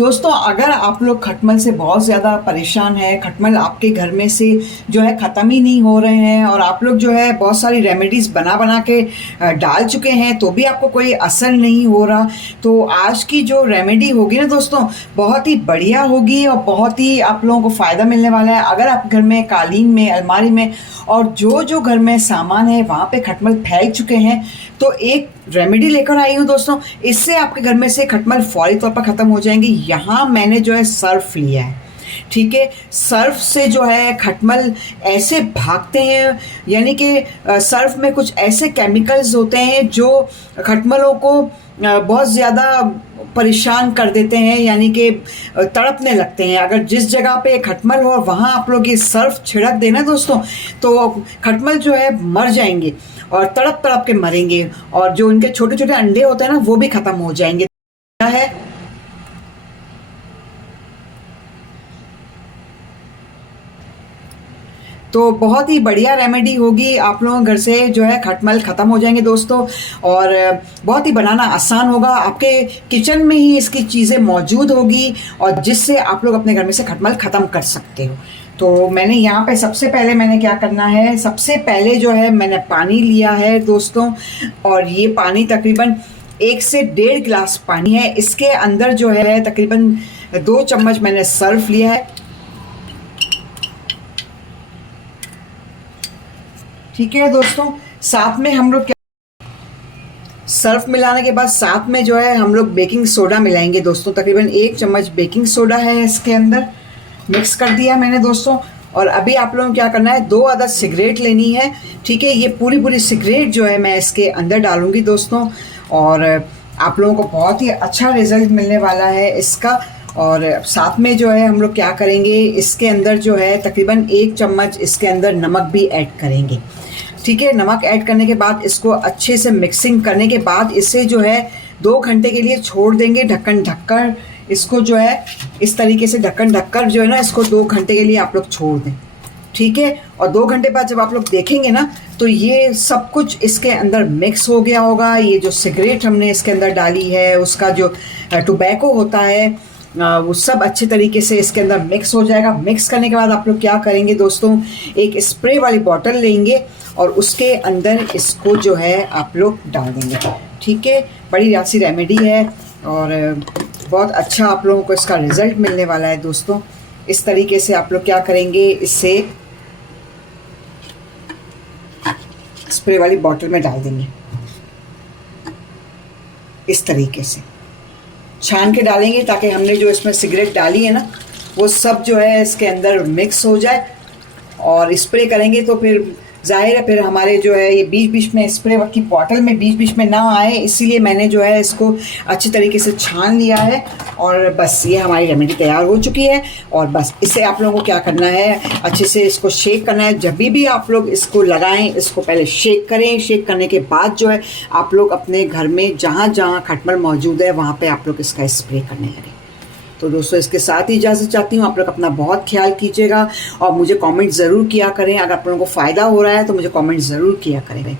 दोस्तों, अगर आप लोग खटमल से बहुत ज़्यादा परेशान हैं, खटमल आपके घर में से जो है ख़त्म ही नहीं हो रहे हैं और आप लोग जो है बहुत सारी रेमेडीज़ बना बना के डाल चुके हैं तो भी आपको कोई असर नहीं हो रहा, तो आज की जो रेमेडी होगी ना दोस्तों, बहुत ही बढ़िया होगी और बहुत ही आप लोगों को फ़ायदा मिलने वाला है। अगर आप घर में कालीन में, अलमारी में और जो जो घर में सामान है वहाँ पे खटमल फैल चुके हैं, तो एक रेमेडी लेकर आई हूँ दोस्तों। इससे आपके घर में से खटमल फौरी तौर पर ख़त्म हो जाएंगे। यहाँ मैंने जो है सर्फ लिया है, ठीक है। सर्फ से जो है खटमल ऐसे भागते हैं, यानी कि सर्फ में कुछ ऐसे केमिकल्स होते हैं जो खटमलों को बहुत ज़्यादा परेशान कर देते हैं, यानी कि तड़पने लगते हैं। अगर जिस जगह पे खटमल हो वहाँ आप लोग ये सर्फ छिड़क देना दोस्तों, तो खटमल जो है मर जाएंगे और तड़प तड़प के मरेंगे और जो उनके छोटे छोटे अंडे होते हैं ना वो भी ख़त्म हो जाएंगे। क्या है, तो बहुत ही बढ़िया रेमेडी होगी। आप लोगों के घर से जो है खटमल ख़त्म हो जाएंगे दोस्तों, और बहुत ही बनाना आसान होगा। आपके किचन में ही इसकी चीज़ें मौजूद होगी और जिससे आप लोग अपने घर में से खटमल ख़त्म कर सकते हो। तो मैंने यहाँ पे सबसे पहले मैंने क्या करना है, सबसे पहले जो है मैंने पानी लिया है दोस्तों, और ये पानी तकरीबन 1 से 1.5 गिलास पानी है। इसके अंदर जो है तकरीबन 2 चम्मच मैंने सर्फ लिया है, ठीक है दोस्तों। साथ में हम लोग सर्फ मिलाने के बाद साथ में जो है हम लोग बेकिंग सोडा मिलाएंगे दोस्तों। तकरीबन 1 चम्मच बेकिंग सोडा है इसके अंदर, मिक्स कर दिया मैंने दोस्तों। और अभी आप लोगों को क्या करना है, 2 अदद सिगरेट लेनी है, ठीक है। ये पूरी सिगरेट जो है मैं इसके अंदर डालूंगी दोस्तों, और आप लोगों को बहुत ही अच्छा रिजल्ट मिलने वाला है इसका। और साथ में जो है हम लोग क्या करेंगे, इसके अंदर जो है तकरीबन 1 चम्मच इसके अंदर नमक भी ऐड करेंगे, ठीक है। नमक ऐड करने के बाद इसको अच्छे से मिक्सिंग करने के बाद इसे जो है 2 घंटे के लिए छोड़ देंगे, ढक्कन ढककर। इसको जो है इस तरीके से ढक्कन ढककर जो है ना, इसको 2 घंटे के लिए आप लोग छोड़ दें, ठीक है। और 2 घंटे बाद जब आप लोग देखेंगे ना, तो ये सब कुछ इसके अंदर मिक्स हो गया होगा। ये जो सिगरेट हमने इसके अंदर डाली है, उसका जो टोबैको होता है, वो सब अच्छे तरीके से इसके अंदर मिक्स हो जाएगा। मिक्स करने के बाद आप लोग क्या करेंगे दोस्तों, एक स्प्रे वाली बॉटल लेंगे और उसके अंदर इसको जो है आप लोग डाल देंगे, ठीक है। बड़ी रासी रेमेडी है और बहुत अच्छा आप लोगों को इसका रिज़ल्ट मिलने वाला है दोस्तों। इस तरीके से आप लोग क्या करेंगे, इससे स्प्रे वाली बॉटल में डाल देंगे, इस तरीके से छान के डालेंगे ताकि हमने जो इसमें सिगरेट डाली है ना, वो सब जो है इसके अंदर मिक्स हो जाए। और स्प्रे करेंगे तो फिर जाहिर है फिर हमारे जो है ये बीच बीच में स्प्रे की बॉटल में बीच बीच में ना आए, इसीलिए मैंने जो है इसको अच्छी तरीके से छान लिया है। और बस ये हमारी रेमेडी तैयार हो चुकी है। और बस इसे आप लोगों को क्या करना है, अच्छे से इसको शेक करना है। जब भी आप लोग इसको लगाएं, इसको पहले शेक करें। शेक करने के बाद जो है आप लोग अपने घर में जहाँ जहाँ खटमल मौजूद है वहाँ पर आप लोग इसका स्प्रे करने लगें। तो दोस्तों, इसके साथ ही इजाज़त चाहती हूँ। आप लोग अपना बहुत ख्याल कीजिएगा और मुझे कमेंट ज़रूर किया करें। अगर आप लोगों को फ़ायदा हो रहा है तो मुझे कमेंट ज़रूर किया करें।